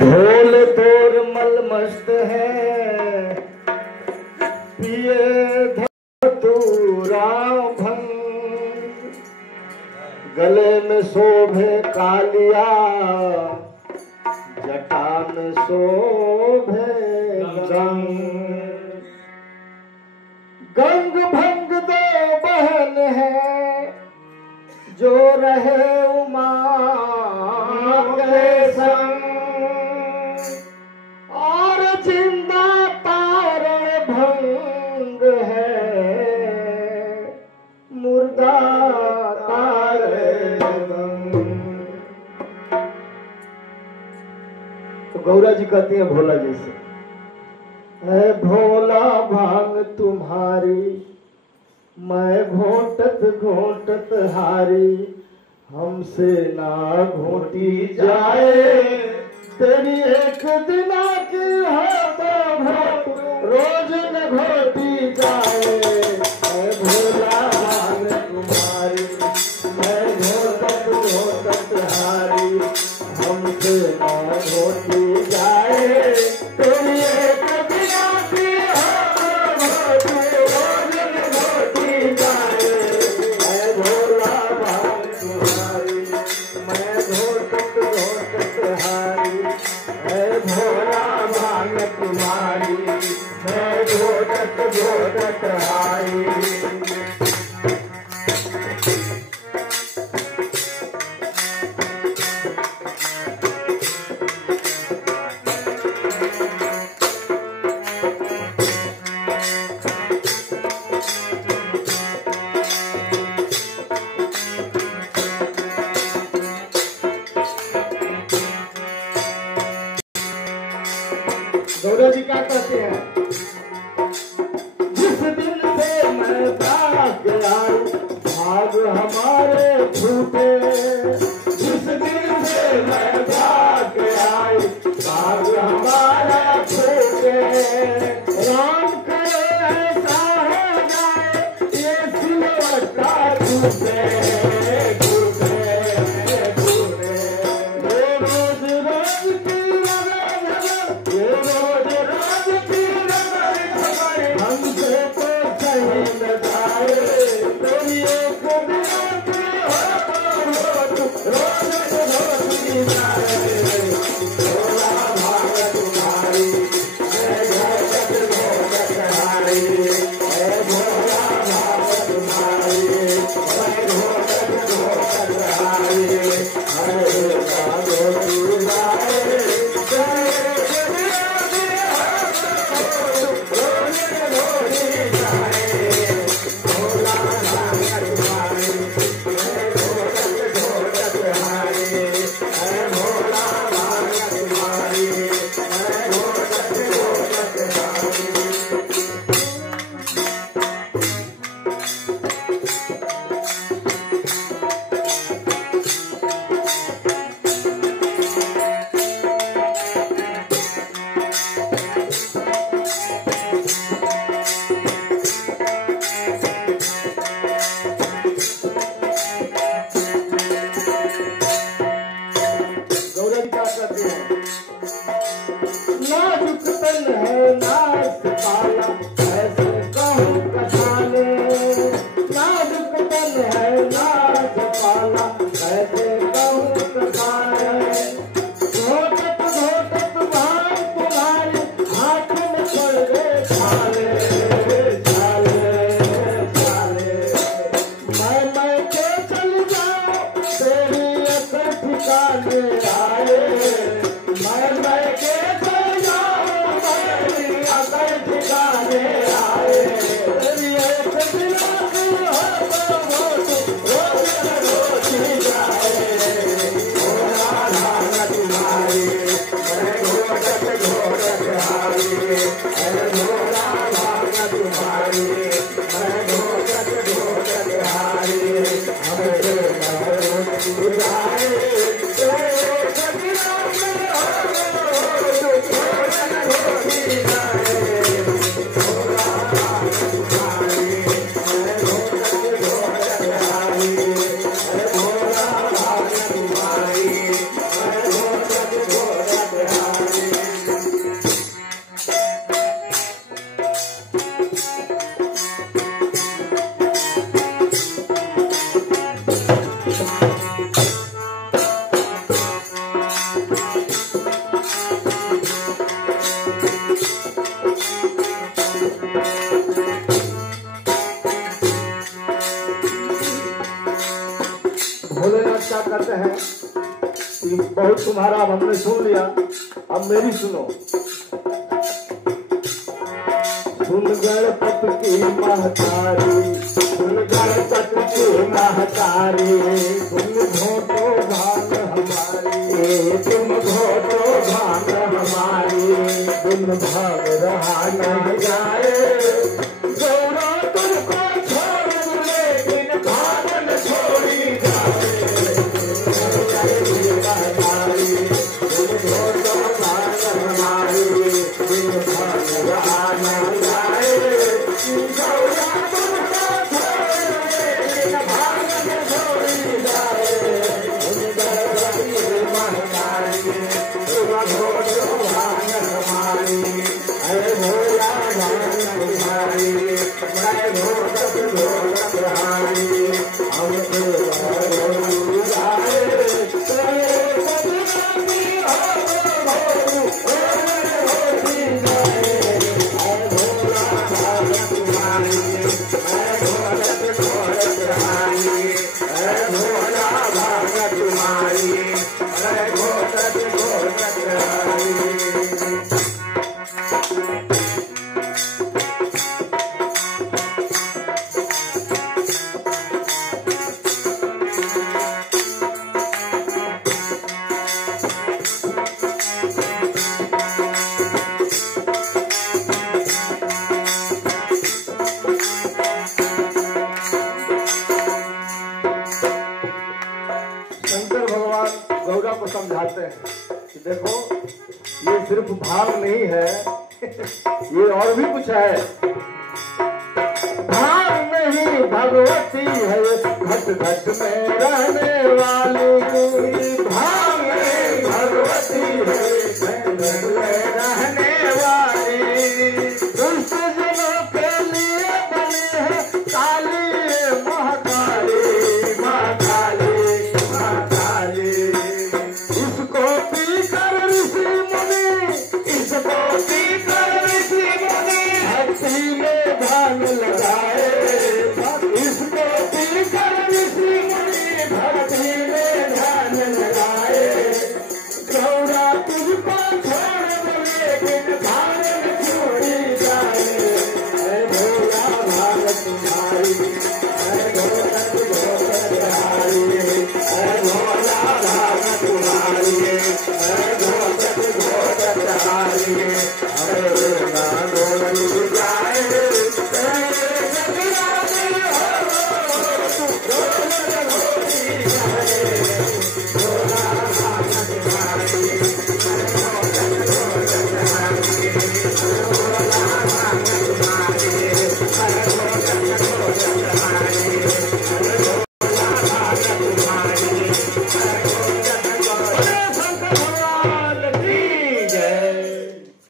ढोल तोर मल मस्त है पिए धतूरा भंग, गले में शोभे कालिया जटा में शोभे गंग। गंग भंग दो बहन है जो रहे उमा के संग, और जिंदा तारण भंग है मुर्दा तारे भंग। तो गौरा जी कहती हैं भोला जैसे, है भोला भांग तुम्हारी मैं घोटत घोटत हारी, हमसे ना घोटी जाए तेरी एक दिना की है तो रोज न घोटी जाए। मैं भोला भांग तुम्हारी मैं घोटत घोटत हारी, हमसे ना घोटी जाए तेरी एक दिना की है तो रोज न घोटी जाए। मैं भोला भांग तुम्हारी मैं घोटत घोटत हारी, मैं भोला भांग तुम्हारी मैं घोटत घोटत हारी। गौरव जी क्या कहते हैं, जिस दिन से मैं भाग आई भाग हमारे छूटे, जिस दिन से मैं भाग आई भाग हमारा छूटे। राम करे ऐसा हो जाए ये सिलवट का छूटे। नाजुक तन है नाच काला ऐसे कहूँ कसाने, नाजुक तन है नाच काला ऐसे कहूँ कसाने। घोटत घोटत भांग तुम्हारी हाथ में पड़ गए छाले छाले छाले। मैं के चल जाऊँ तेरी असर ठिकाने आए, मैं के बहुत तुम्हारा अब हमने सुन लिया, अब मेरी सुनो। सुन गणपति की महतारी, सुन गणपति की महतारी, तुम घोटो भान हमारी, तुम घोटो भान हमारी, तुम भाग रहा नहीं जाए, गौरा तुमको छोड़ दूं लेकिन भागन छोड़ी जाए, तुम घोटो भान हमारी, तुम भाग रहा नहीं जाए, गौरा तुमको छोड़ दूं लेकिन भागन छोड़ी जाए, तुम गणपति महतारी, तुम घोटो भान हमारी, अरे भोला भान तुम्हारी, मैं घोटक घोटक हारी, हम तो जाए, शंकर भगवान गौरा को समझाते हैं कि देखो ये सिर्फ भाव नहीं है, ये और भी कुछ है। भाव नहीं भगवती है, घट घट में रहने वाली, भाव